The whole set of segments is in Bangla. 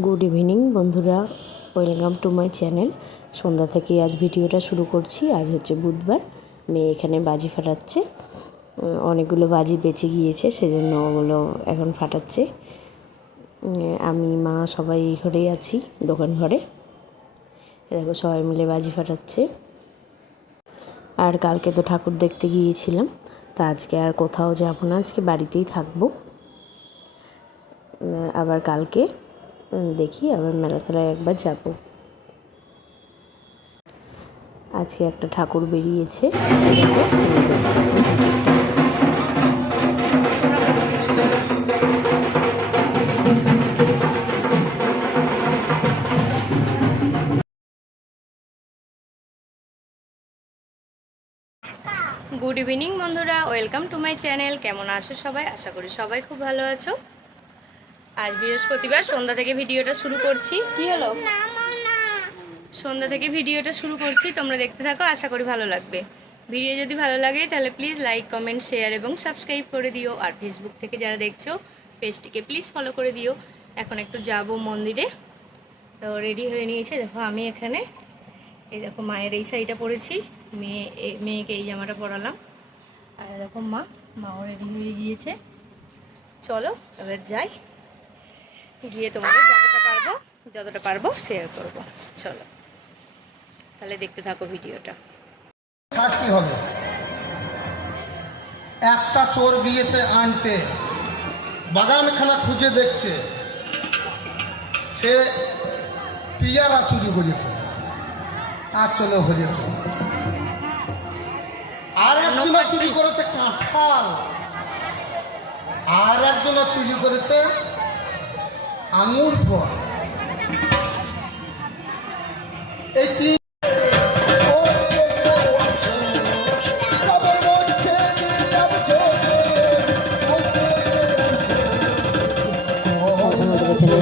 গুড ইভিনিং বন্ধুরা। ওয়েলকাম টু মাই চ্যানেল সন্ধ্যা থেকে আজ ভিডিওটা শুরু করছি। আজ হচ্ছে বুধবার। মেয়ে এখানে বাজি ফাটাচ্ছে। অনেকগুলো বাজি বেঁচে গিয়েছে, সেজন্য ওগুলো এখন ফাটাচ্ছে। আমি, মা সবাই ঘরেই আছি, দোকান ঘরে। দেখো, সবাই মিলে বাজি ফাটাচ্ছে। আর কালকে তো ঠাকুর দেখতে গিয়েছিলাম। তা আজকে আর কোথাও যাব না, আজকে বাড়িতেই থাকব। আবার কালকে দেখি, আবার মেলাতলায় একবার যাব। আজকে একটা ঠাকুর বেরিয়েছে, গুড ইভিনিং বন্ধুরা, ওয়েলকাম টু মাই চ্যানেল, কেমন আছো সবাই? আশা করি সবাই খুব ভালো আছো। আজ বৃহস্পতিবার, সন্ধ্যা থেকে ভিডিওটা শুরু করছি। কি হলো? সন্ধ্যা থেকে ভিডিওটা শুরু করছি, তোমরা দেখতে থাকো, আশা করি ভালো লাগবে। ভিডিও যদি ভালো লাগে, তাহলে প্লিজ লাইক কমেন্ট শেয়ার এবং সাবস্ক্রাইব করে দিও। আর ফেসবুক থেকে যারা দেখছ, পেজটিকে প্লিজ ফলো করে দিও। এখন একটু যাব মন্দিরে। তো রেডি হয়ে নিয়েছে, দেখো আমি এখানে। এই দেখো মায়ের এই শাড়িটা পরেছি, মেয়ে মেয়েকে এই জামাটা পরালাম। আর এরকম মা, মাও রেডি হয়ে গিয়েছে। চলো, এবার যাই। গিয়ে তোমাদের যতটা পারব যতটা পারব শেয়ার করব। চলো। তাহলে দেখতে থাকো ভিডিওটা। শাস্তি হবে? একটা চোর গিয়েছে আনতে। বাগানখানা খুঁজে দেখছে। সে পিয়ারা চুরি করেছে। আর চলে হয়েছে। আর একজনা চুরি করেছে কাঁঠাল। আর একজনা চুরি করেছে আঙুর ফল এই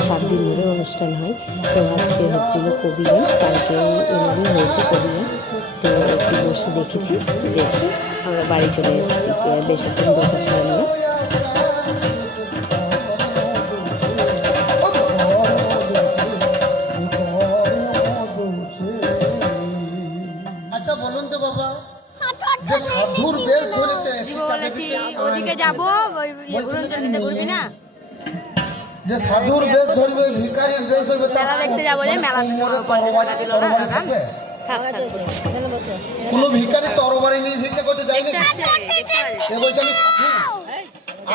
সাত দিন ধরে অনুষ্ঠান হয়। তো আজকে হচ্ছিল কবি গান। কালকে এনারই হয়েছে কবি গান। তো একটু বসে দেখেছি দেখে আমরা বাড়ি চলে এসেছি। এ, বেশিক্ষণ বসেছিলাম না। যে সাধুর বেশ ধরবে ভিকারির বেশ ধরবে মেলা দেখতে যাব যে মেলা তরবারি তরবারি থাকবে? কোনো ভিকারি তরবারি নিয়ে ভিক্ষা করতে। এ বলছে আমি সাধু।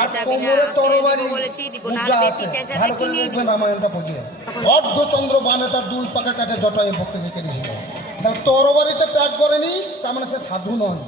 আর কোমরে তরবারি বলেছি, দিব না, পূজা আছে। ভালো করে দেখবেন রামায়ণটা বুঝিয়ে অর্ধচন্দ্র বানে তার দুই পাকা কাটে জটায় পক্ষে তাহলে তরবারিতে ত্যাগ করেনি তার মানে সে সাধু নয়।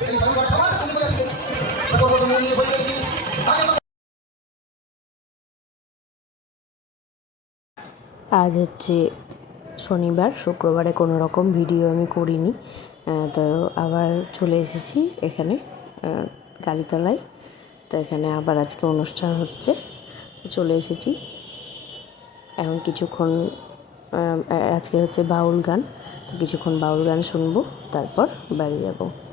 এই সংবাদ সবার আজ হচ্ছে শনিবার শুক্রবারে কোনো রকম ভিডিও আমি করিনি। তো আবার চলে এসেছি এখানে আহ, কালীতলায় তো এখানে আবার আজকে অনুষ্ঠান হচ্ছে। তো চলে এসেছি। এখন কিছুক্ষণ আজকে হচ্ছে বাউল গান। তো কিছুক্ষণ বাউল গান শুনব তারপর বাড়ি যাব।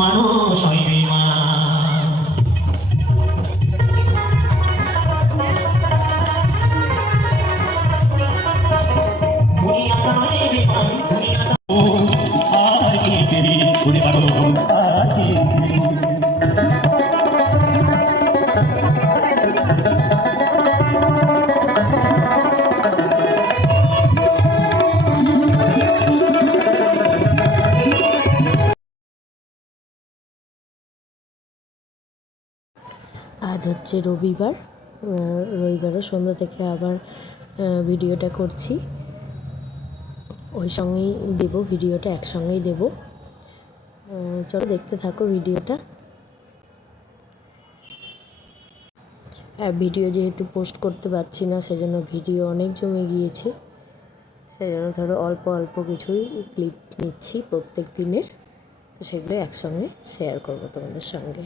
মানুষ হচ্ছে রবিবার রবিবারও সন্ধ্যা থেকে আবার ভিডিওটা করছি। ওই সঙ্গেই দেব ভিডিওটা, একসঙ্গেই দেব। চলো দেখতে থাকো ভিডিওটা। আর ভিডিও যেহেতু পোস্ট করতে পারছি না, সেজন্য ভিডিও অনেক জমে গিয়েছে। সেজন্য ধরো অল্প অল্প কিছুই ক্লিপ নিচ্ছি প্রত্যেক দিনের। তো সেগুলো একসঙ্গে শেয়ার করব তোমাদের সঙ্গে।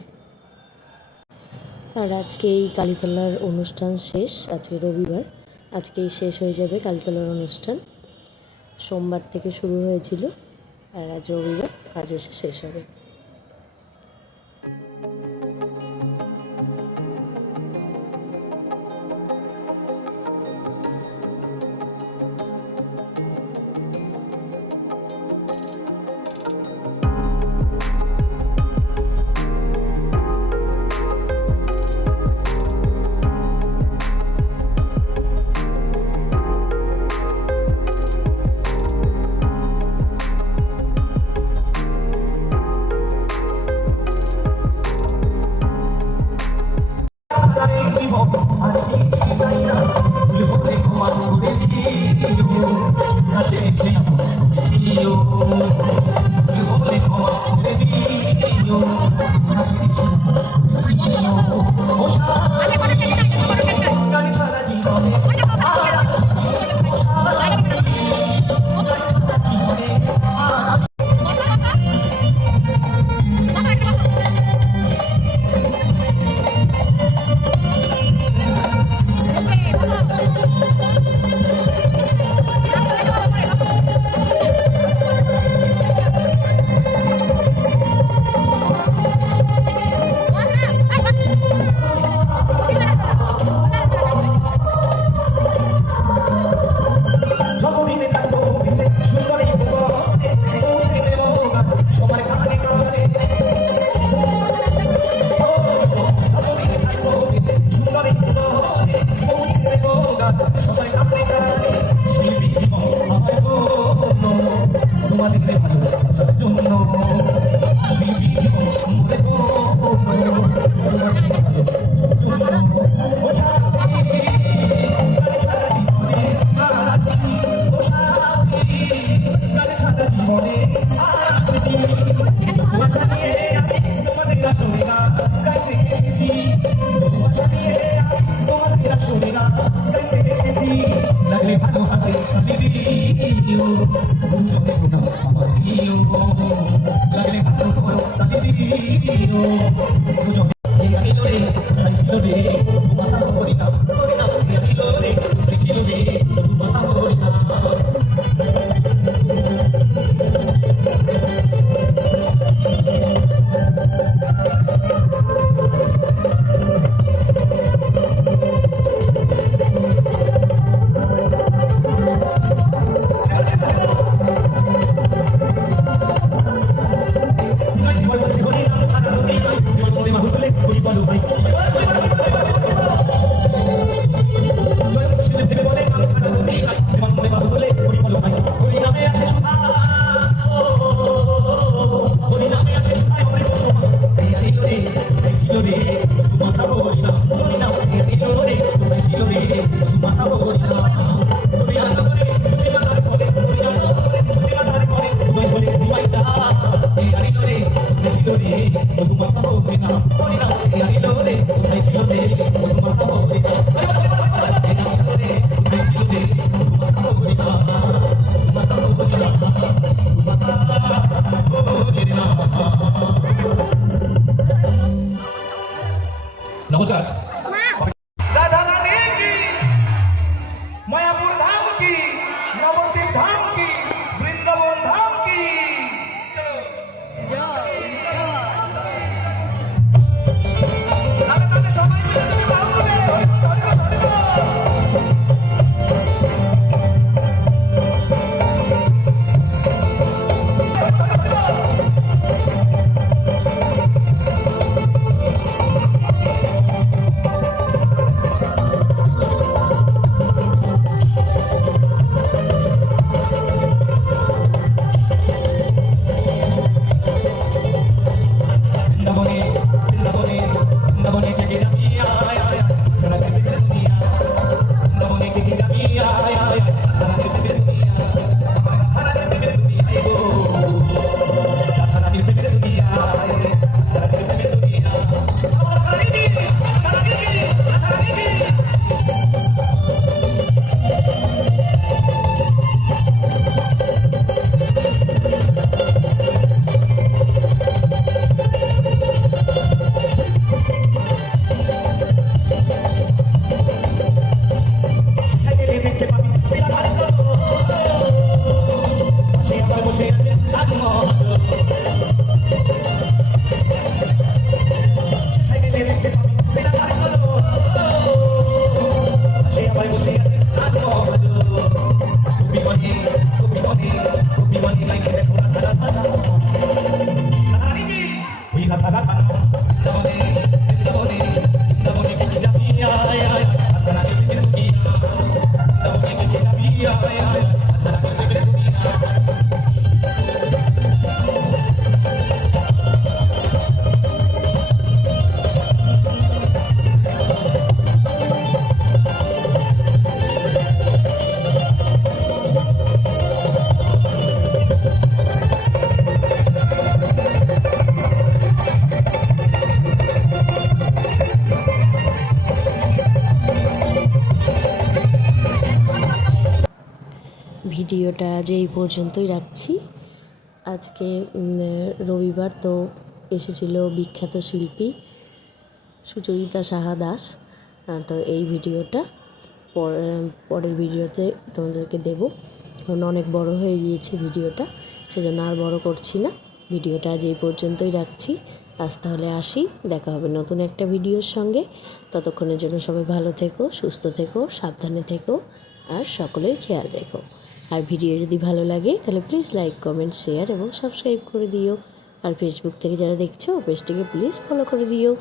আর আজকে এই কালীতলার অনুষ্ঠান শেষ, আজকে রবিবার। আজকেই শেষ হয়ে যাবে কালীতলার অনুষ্ঠান। সোমবার থেকে শুরু হয়েছিল আর আজ রবিবার, আজ এসে শেষ হবে। God. Thank you. Pumapatog din ang ভিডিওটা আজ এই পর্যন্তই রাখছি। আজকে রবিবার তো এসেছিল বিখ্যাত শিল্পী সুচরিতা সাহা দাস। তো এই ভিডিওটা পর- পরের ভিডিওতে তোমাদেরকে দেব। কারণ অনেক বড় হয়ে গিয়েছে ভিডিওটা, সেজন্য আর বড় করছি না। ভিডিওটা আজ এই পর্যন্তই রাখছি, আজ তাহলে আসি, দেখা হবে নতুন একটা ভিডিওর সঙ্গে। ততক্ষণের জন্য সবাই ভালো থেকো, সুস্থ থেকো, সাবধানে থেকো, আর সকলের খেয়াল রেখো। আর ভিডিও যদি ভালো লাগে, তাহলে প্লিজ লাইক কমেন্ট শেয়ার এবং সাবস্ক্রাইব করে দিও। আর ফেসবুক থেকে যারা দেখছ, পেজটিকে প্লিজ ফলো করে দিও।